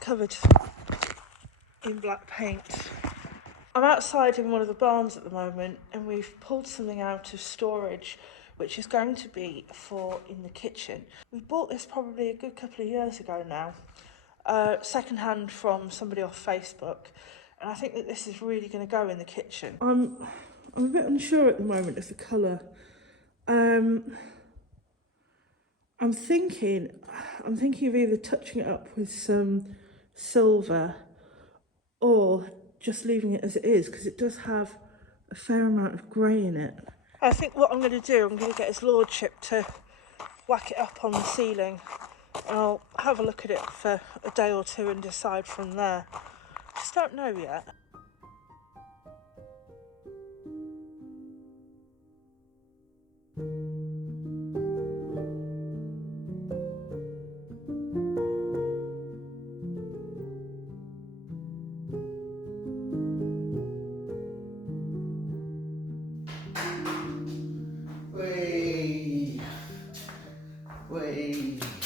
covered in black paint. I'm outside in one of the barns at the moment, and we've pulled something out of storage which is going to be for in the kitchen. We bought this probably a good couple of years ago now, second-hand from somebody off Facebook, and I think that this is really going to go in the kitchen. I'm a bit unsure at the moment of the colour. I'm thinking of either touching it up with some silver or just leaving it as it is, because it does have a fair amount of grey in it. I think what I'm going to do, I'm going to get his lordship to whack it up on the ceiling, and I'll have a look at it for a day or two and decide from there. Just don't know yet.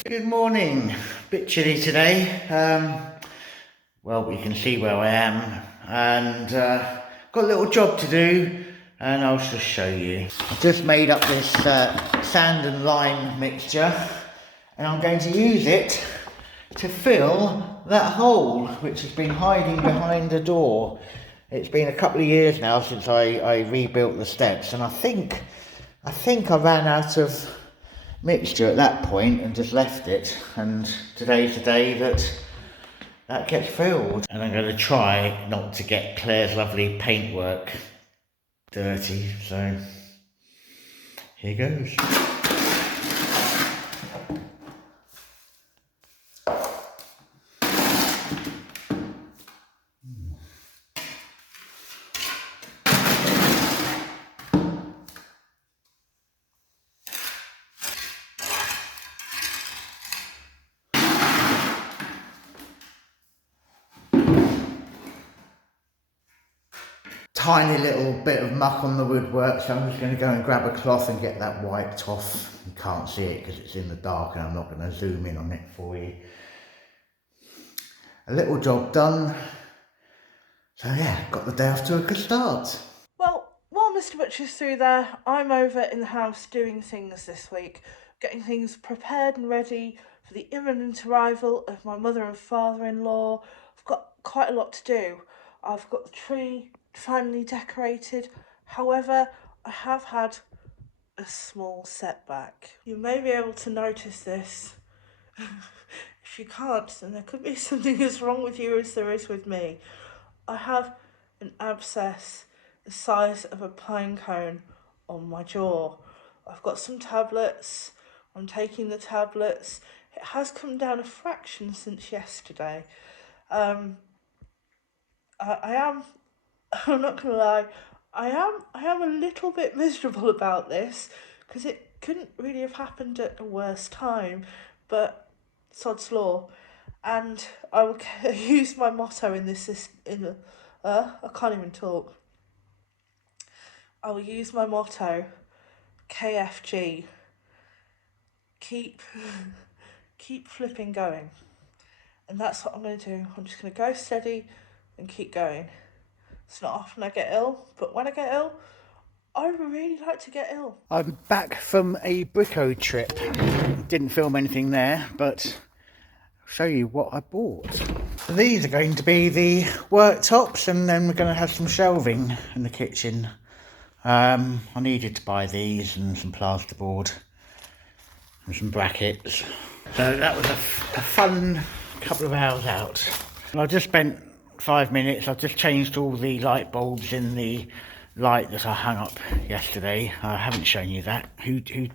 Good morning. Bit chilly today. Well, you can see where I am, and got a little job to do, and I'll just show you. I've just made up this sand and lime mixture, and I'm going to use it to fill that hole which has been hiding behind the door. It's been a couple of years now since I rebuilt the steps, and I think I ran out of mixture at that point and just left it, and today's the day that gets filled. And I'm going to try not to get Claire's lovely paintwork dirty, so here goes. Tiny little bit of muck on the woodwork, so I'm just going to go and grab a cloth and get that wiped off. You can't see it because it's in the dark, and I'm not going to zoom in on it for you. A little job done. So yeah, got the day off to a good start. Well, while Mr. Butcher's through there, I'm over in the house doing things this week, getting things prepared and ready for the imminent arrival of my mother and father-in-law. I've got quite a lot to do. I've got the tree finally decorated. However, I have had a small setback. You may be able to notice this. If you can't, then there could be something as wrong with you as there is with me. I have an abscess the size of a pine cone on my jaw. I've got some tablets. I'm taking the tablets. It has come down a fraction since yesterday. I am, I'm not gonna lie, I am a little bit miserable about this, because it couldn't really have happened at a worse time, but sod's law. And I will use my motto in this, I can't even talk. I will use my motto, KFG, keep flipping going. And that's what I'm going to do. I'm just going to go steady and keep going. It's not often I get ill, but when I get ill, I really like to get ill. I'm back from a bricko trip. Didn't film anything there, but I'll show you what I bought. So these are going to be the worktops, and then we're going to have some shelving in the kitchen. I needed to buy these and some plasterboard and some brackets. So that was a fun couple of hours out. And I just spent 5 minutes. I've just changed all the light bulbs in the light that I hung up yesterday. I haven't shown you that. Who'd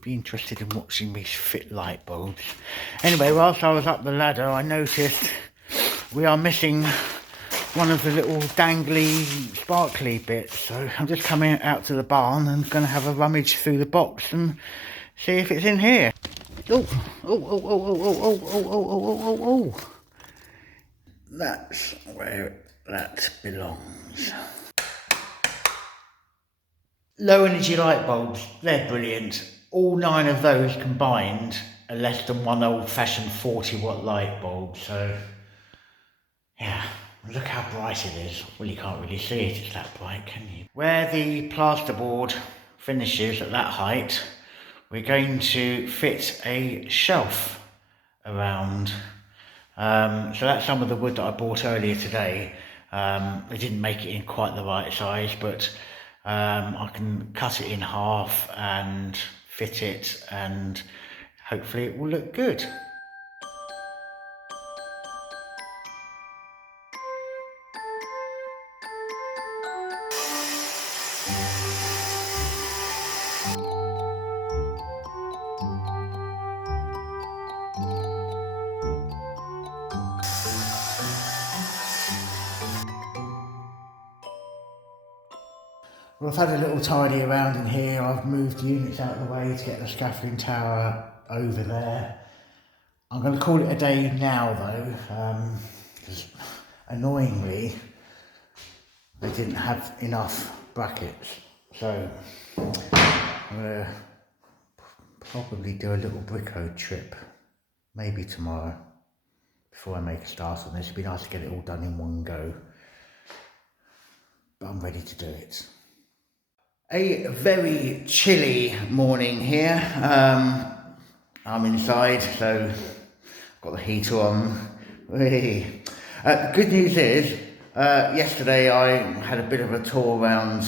be interested in watching me fit light bulbs? Anyway, whilst I was up the ladder, I noticed we are missing one of the little dangly, sparkly bits. So I'm just coming out to the barn and going to have a rummage through the box and see if it's in here. Oh. That's where that belongs. Low energy light bulbs, they're brilliant. All 9 of those combined a less than one old-fashioned 40-watt light bulb, so yeah, look how bright it is. Well, you can't really see it, it's that bright, can you? Where the plasterboard finishes at that height, we're going to fit a shelf around. So that's some of the wood that I bought earlier today. They didn't make it in quite the right size, but I can cut it in half and fit it, and hopefully it will look good. Well, I've had a little tidy around in here. I've moved the units out of the way to get the scaffolding tower over there. I'm going to call it a day now though, because annoyingly they didn't have enough brackets. So I'm going to probably do a little bricko trip, maybe tomorrow, before I make a start on this. It'd be nice to get it all done in one go, but I'm ready to do it. A very chilly morning here. I'm inside, so I've got the heater on. The good news is, yesterday I had a bit of a tour around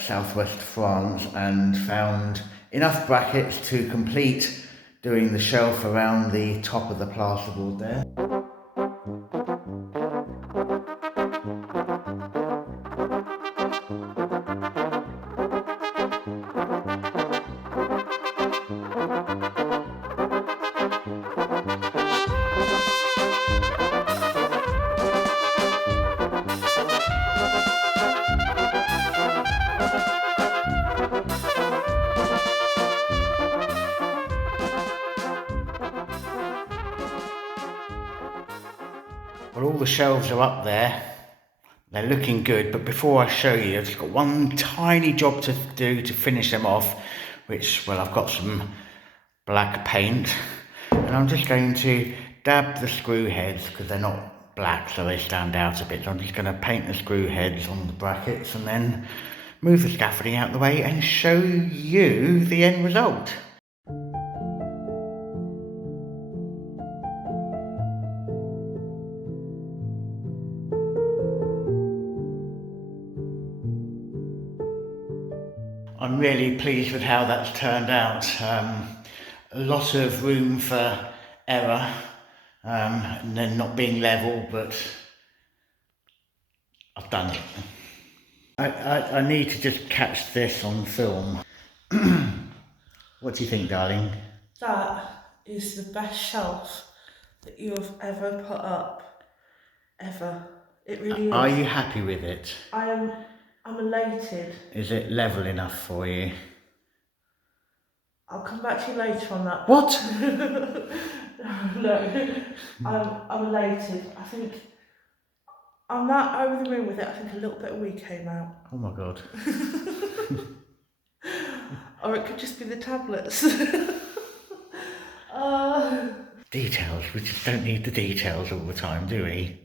southwest France and found enough brackets to complete doing the shelf around the top of the plasterboard there. Well, all the shelves are up there. They're looking good, but before I show you, I've just got one tiny job to do to finish them off, which, well, I've got some black paint, and I'm just going to dab the screw heads, because they're not black, so they stand out a bit. So I'm just going to paint the screw heads on the brackets and then move the scaffolding out of the way and show you the end result. I'm really pleased with how that's turned out. A lot of room for error, and then not being level, but I've done it. I need to just catch this on film. What do you think, darling? That is the best shelf that you have ever put up, ever. It really is. Are you happy with it? I'm elated. Is it level enough for you? I'll come back to you later on that. What? No, I'm elated. I think I'm that over the moon with it. I think a little bit of wee came out. Oh my God. Or it could just be the tablets. Details. We just don't need the details all the time, do we?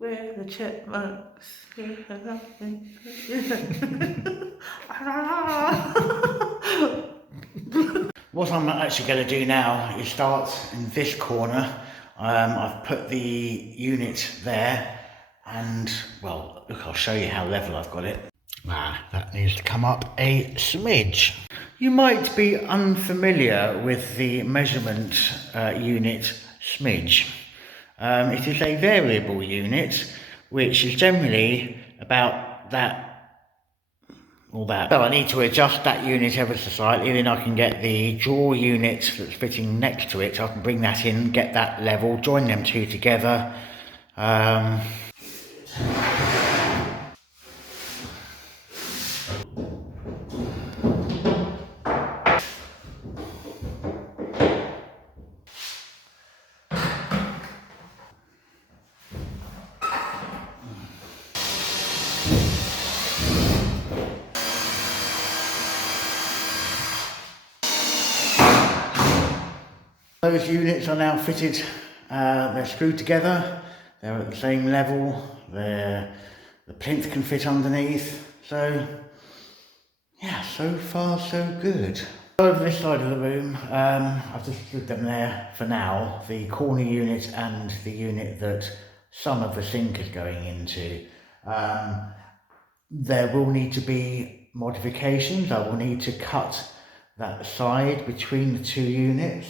We're the chipmunks. What I'm actually going to do now is start in this corner. I've put the unit there, and well, look, I'll show you how level I've got it. That needs to come up a smidge. You might be unfamiliar with the measurement unit smidge. It is a variable unit, which is generally about that or that. So I need to adjust that unit ever so slightly, then I can get the drawer unit that's fitting next to it. So I can bring that in, get that level, join them two together. Those units are now fitted, they're screwed together, they're at the same level, the plinth can fit underneath, so yeah, so far so good. Over this side of the room, I've just stood them there for now, the corner unit and the unit that some of the sink is going into. There will need to be modifications. I will need to cut that side between the two units.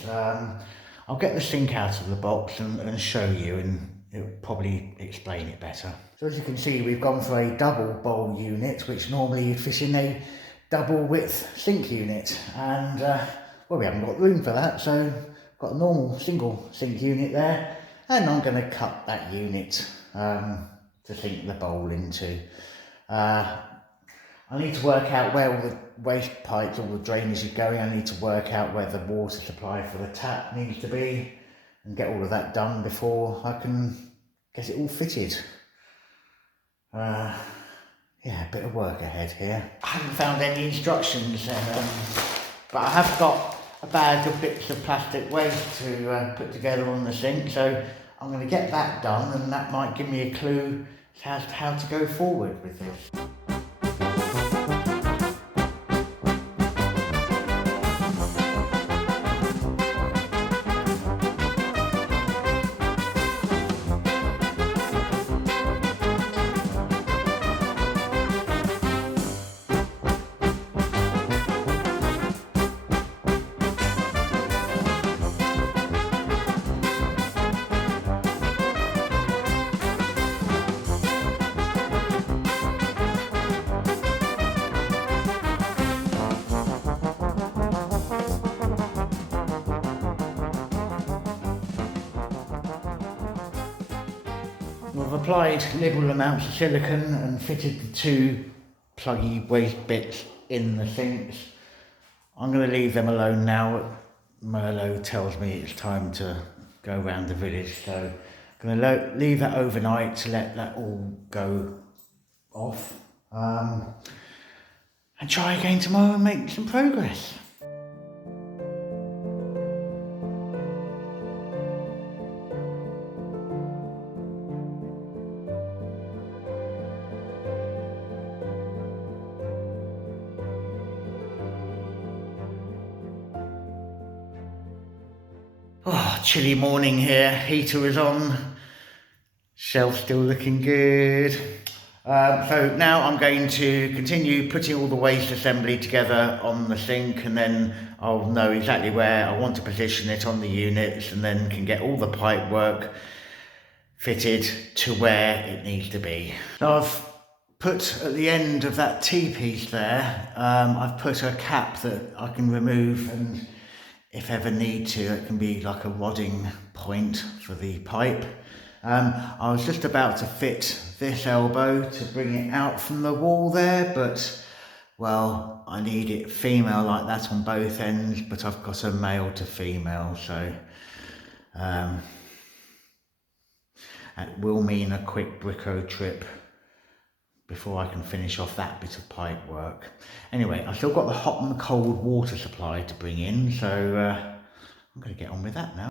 I'll get the sink out of the box and show you, and it'll probably explain it better. So as you can see, we've gone for a double bowl unit, which normally you'd fit in a double width sink unit, and well, we haven't got room for that, so I've got a normal single sink unit there, and I'm going to cut that unit to sink the bowl into. I need to work out where all the waste pipes, all the drainage is going. I need to work out where the water supply for the tap needs to be and get all of that done before I can get it all fitted. Yeah, a bit of work ahead here. I haven't found any instructions, but I have got a bag of bits of plastic waste to put together on the sink, so I'm going to get that done, and that might give me a clue as to how to go forward with this. I've applied liberal amounts of silicone and fitted the two pluggy waste bits in the sinks. I'm going to leave them alone now. Merlot tells me it's time to go around the village, so I'm going to leave that overnight to let that all go off, and try again tomorrow and make some progress. Oh, chilly morning here, heater is on, shelf still looking good. So now I'm going to continue putting all the waste assembly together on the sink, and then I'll know exactly where I want to position it on the units, and then can get all the pipe work fitted to where it needs to be. So I've put at the end of that T-piece there, I've put a cap that I can remove, and if ever need to, it can be like a rodding point for the pipe. I was just about to fit this elbow to bring it out from the wall there, but well, I need it female like that on both ends, but I've got a male to female, so it will mean a quick brico trip before I can finish off that bit of pipe work. Anyway, I've still got the hot and cold water supply to bring in, so I'm going to get on with that now.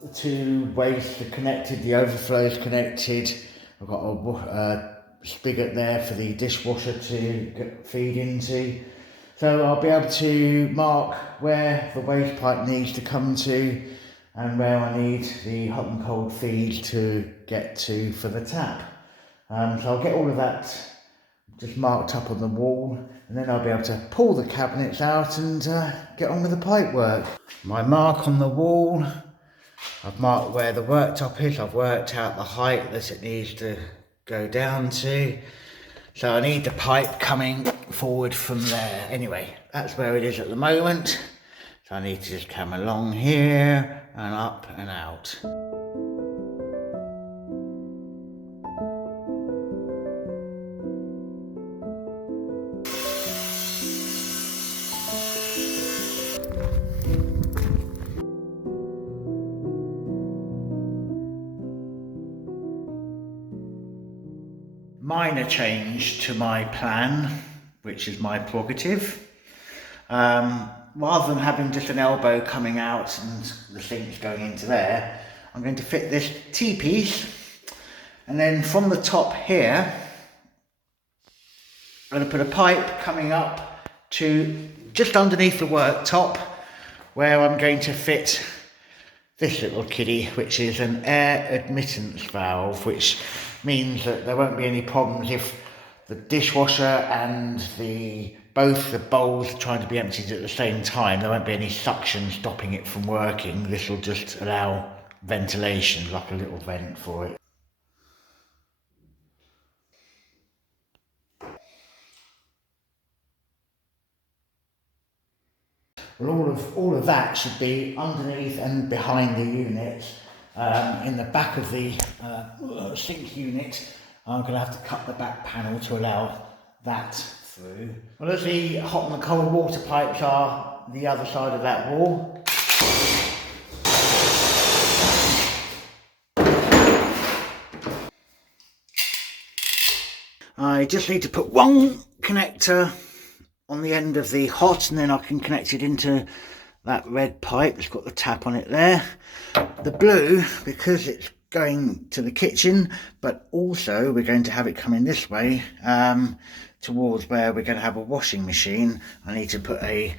The two wastes are connected, the overflow is connected. I've got a spigot there for the dishwasher to feed into. So I'll be able to mark where the waste pipe needs to come to and where I need the hot and cold feed to get to for the tap. So I'll get all of that just marked up on the wall, and then I'll be able to pull the cabinets out and get on with the pipe work. My mark on the wall, I've marked where the worktop is, I've worked out the height that it needs to go down to. So I need the pipe coming forward from there. Anyway, that's where it is at the moment. So I need to just come along here and up and out. minor change to my plan, which is my prerogative. Rather than having just an elbow coming out and the sink's going into there, I'm going to fit this T-piece, and then from the top here, I'm going to put a pipe coming up to just underneath the worktop, where I'm going to fit this little kiddie, which is an air admittance valve, which means that there won't be any problems if the dishwasher and both the bowls are trying to be emptied at the same time. There won't be any suction stopping it from working. This will just allow ventilation, like a little vent for it. Well, all of that should be underneath and behind the unit. In the back of the sink unit, I'm going to have to cut the back panel to allow that through. Well, as the hot and the cold water pipes are the other side of that wall, I just need to put one connector on the end of the hot, and then I can connect it into that red pipe that's got the tap on it there. The blue, because it's going to the kitchen, but also we're going to have it coming this way towards where we're going to have a washing machine. I need to put a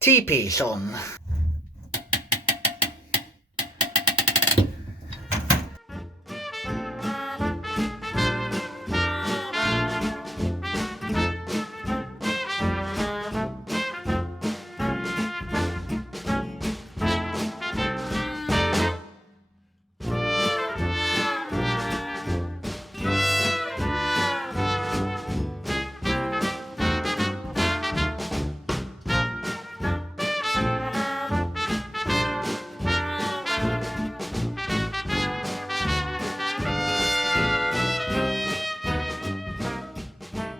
T-piece on.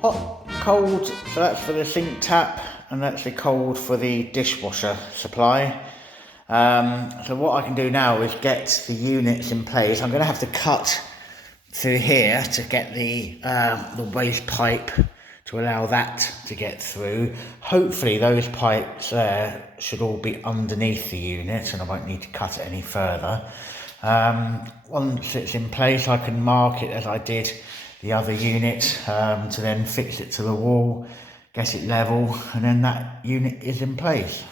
Hot, cold, so that's for the sink tap, and that's the cold for the dishwasher supply. So what I can do now is get the units in place. I'm going to have to cut through here to get the waste pipe to allow that to get through. Hopefully those pipes there should all be underneath the unit and I won't need to cut it any further. Once it's in place, I can mark it as I did the other unit to then fix it to the wall, get it level, and then that unit is in place.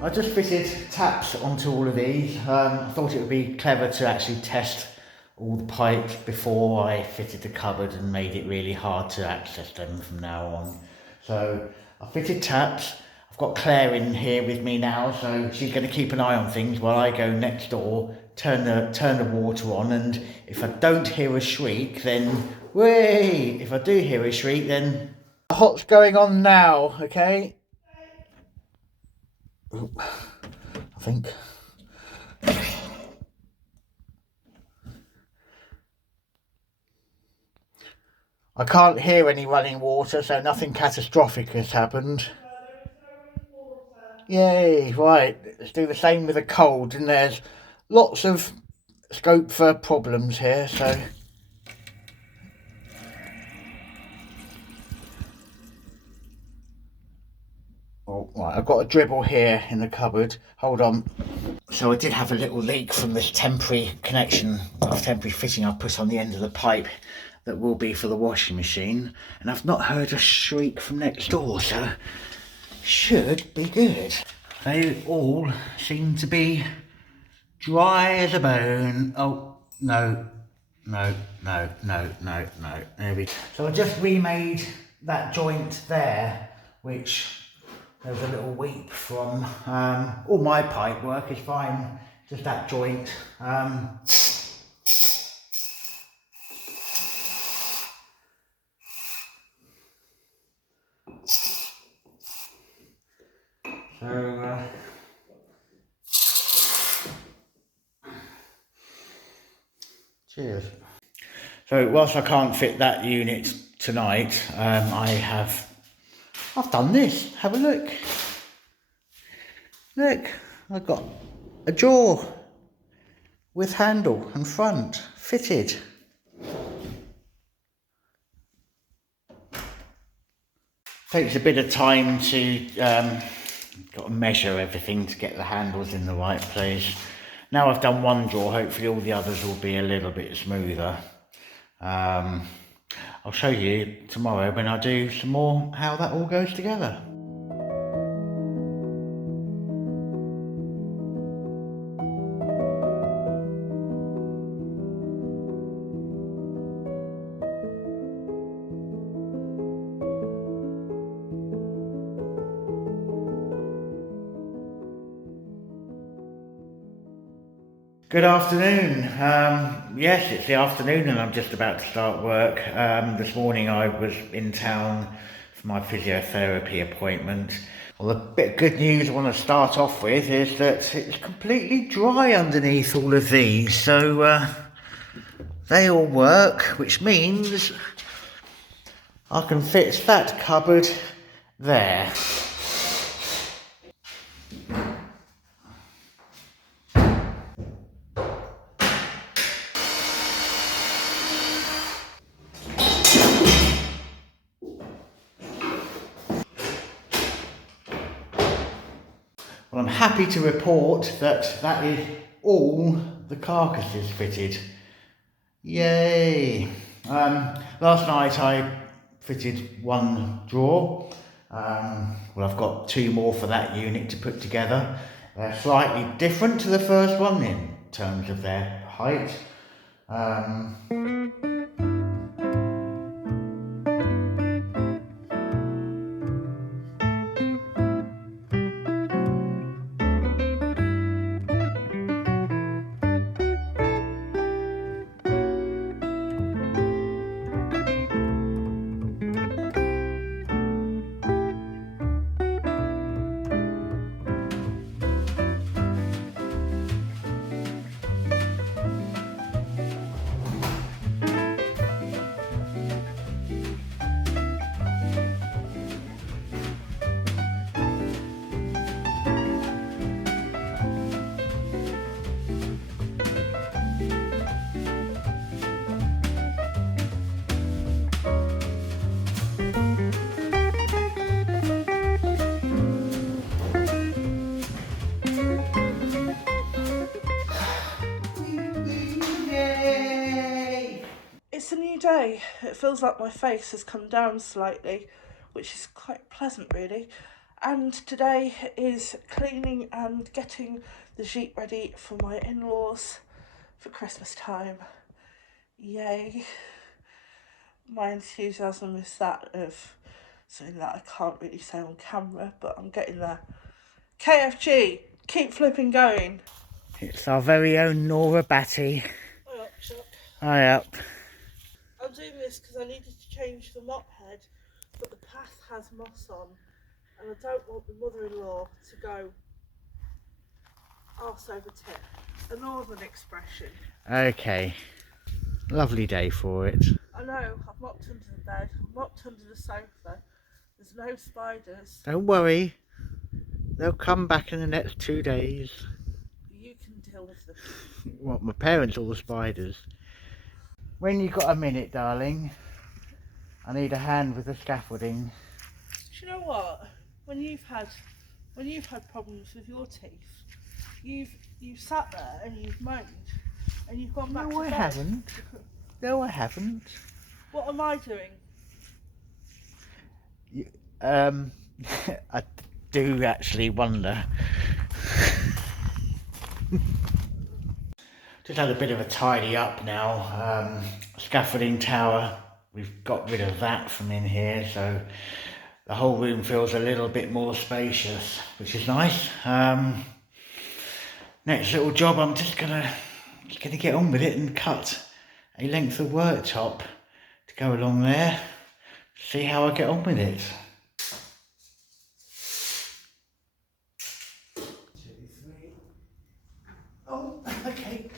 I just fitted taps onto all of these. I thought it would be clever to actually test all the pipes before I fitted the cupboard and made it really hard to access them from now on. So I fitted taps. I've got Clare in here with me now, so she's going to keep an eye on things while I go next door, turn the water on, and if I don't hear a shriek, then whee! If I do hear a shriek, then the hot's going on now, okay? I think. I can't hear any running water, so nothing catastrophic has happened. Yay, right, let's do the same with the cold, and there's lots of scope for problems here, so Oh, right, I've got a dribble here in the cupboard. Hold on. So I did have a little leak from this temporary connection, temporary fitting I've put on the end of the pipe that will be for the washing machine. And I've not heard a shriek from next door, so should be good. They all seem to be dry as a bone. Oh, no, no, no, no, no, no. There we go. So I just remade that joint there, which there was a little weep from. All my pipe work is fine, just that joint. So, cheers. So whilst I can't fit that unit tonight, I've done this. Have a look. Look, I've got a jaw with handle and front fitted. Takes a bit of time to got to measure everything to get the handles in the right place. Now I've done one jaw, hopefully all the others will be a little bit smoother. I'll show you tomorrow when I do some more how that all goes together. Good afternoon. Yes, it's the afternoon and I'm just about to start work. This morning I was in town for my physiotherapy appointment. Well, the bit of good news I want to start off with is that it's completely dry underneath all of these. So they all work, which means I can fit that cupboard there. Well, I'm happy to report that that is all the carcasses fitted. Yay! Last night I fitted one drawer. Well, I've got two more for that unit to put together. They're slightly different to the first one in terms of their height. It's a new day. It feels like my face has come down slightly, which is quite pleasant really. And today is cleaning and getting the Jeep ready for my in-laws for Christmas time. Yay. My enthusiasm is that of something that I can't really say on camera, but I'm getting there. KFG, keep flipping going. It's our very own Nora Batty. Hi up, Chuck. Hi up. I'm doing this because I needed to change the mop head, but the path has moss on, and I don't want the mother-in-law to go arse over tip. A northern expression. Okay. Lovely day for it. I know, I've mopped under the bed, I've mopped under the sofa. There's no spiders. Don't worry. They'll come back in the next 2 days. You can deal with them. What, my parents or the spiders? When you got a minute, darling, I need a hand with the scaffolding. Do you know what? when you've had problems with your teeth, you've sat there and you've moaned and you've gone back No, to I bed. haven't. No, I haven't. What am I doing? I do actually wonder. Just had a bit of a tidy up now. Scaffolding tower, we've got rid of that from in here, so the whole room feels a little bit more spacious, which is nice. Next little job, I'm just gonna get on with it and cut a length of worktop to go along there. See how I get on with it. 2, 3. Oh, okay.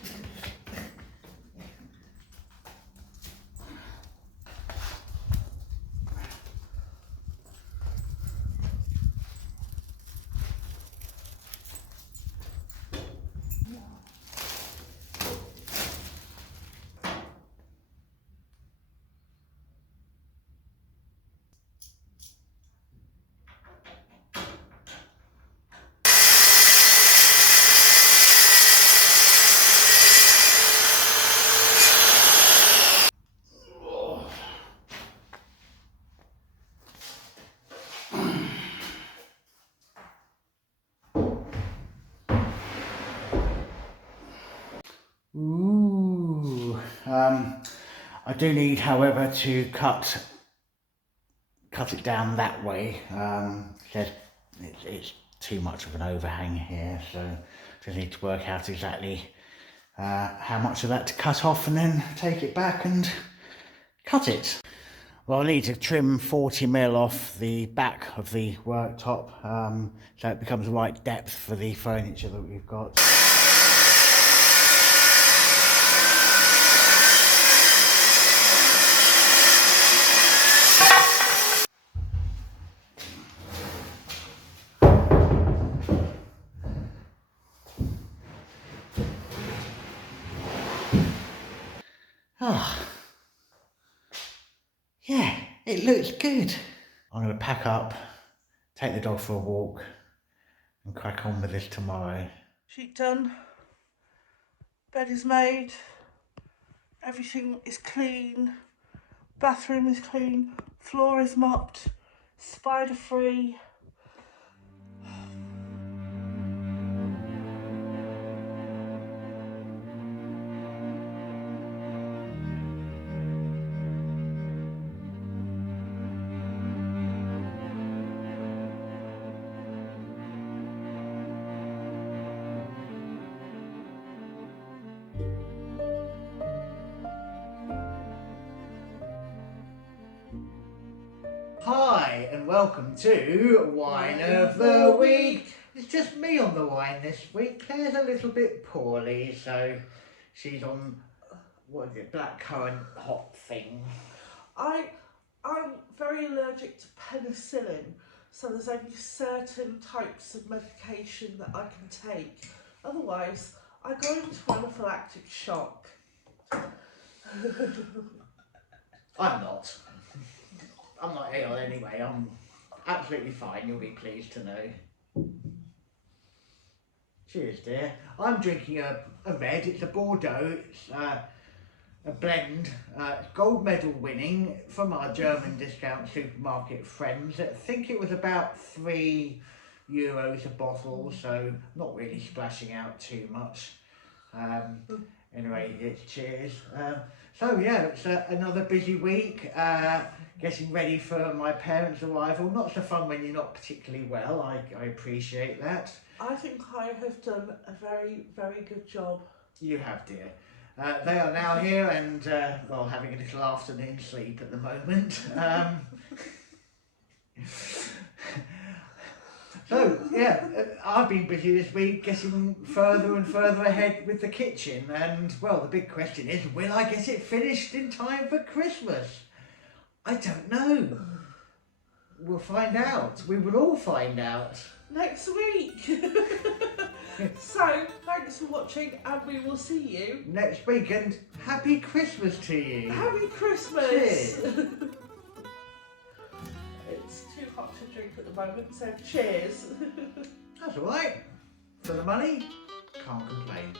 Ooh. I do need, however, to cut it down that way. It's too much of an overhang here, so just need to work out exactly how much of that to cut off and then take it back and cut it. Well, I need to trim 40mm off the back of the worktop so it becomes the right depth for the furniture that we've got. Ah, yeah, it looks good. I'm going to pack up, take the dog for a walk and crack on with this tomorrow. Sheet done. Bed is made. Everything is clean. Bathroom is clean. Floor is mopped. Spider free. Hi and welcome to Wine of the Week. It's just me on the wine this week. Claire's a little bit poorly, so she's on, what is it, blackcurrant hot thing. I'm very allergic to penicillin, so there's only certain types of medication that I can take. Otherwise, I go into anaphylactic shock. I'm not. I'm not ill anyway. I'm absolutely fine. You'll be pleased to know. Cheers, dear. I'm drinking a red. It's a Bordeaux. It's a blend. Gold medal winning from our German discount supermarket friends. I think it was about €3 a bottle, so not really splashing out too much. Anyway, it's cheers. So yeah, it's another busy week. Getting ready for my parents' arrival. Not so fun when you're not particularly well. I appreciate that. I think I have done a very, very good job. You have, dear. They are now here and, well, having a little afternoon sleep at the moment. So, yeah, I've been busy this week getting further and further ahead with the kitchen. And, well, the big question is, will I get it finished in time for Christmas? I don't know. We'll find out. We will all find out. Next week. So, thanks for watching and we will see you next week, and happy Christmas to you. Happy Christmas. Cheers. It's too hot. to drink at the moment, so cheers. That's all right. For the money, can't complain.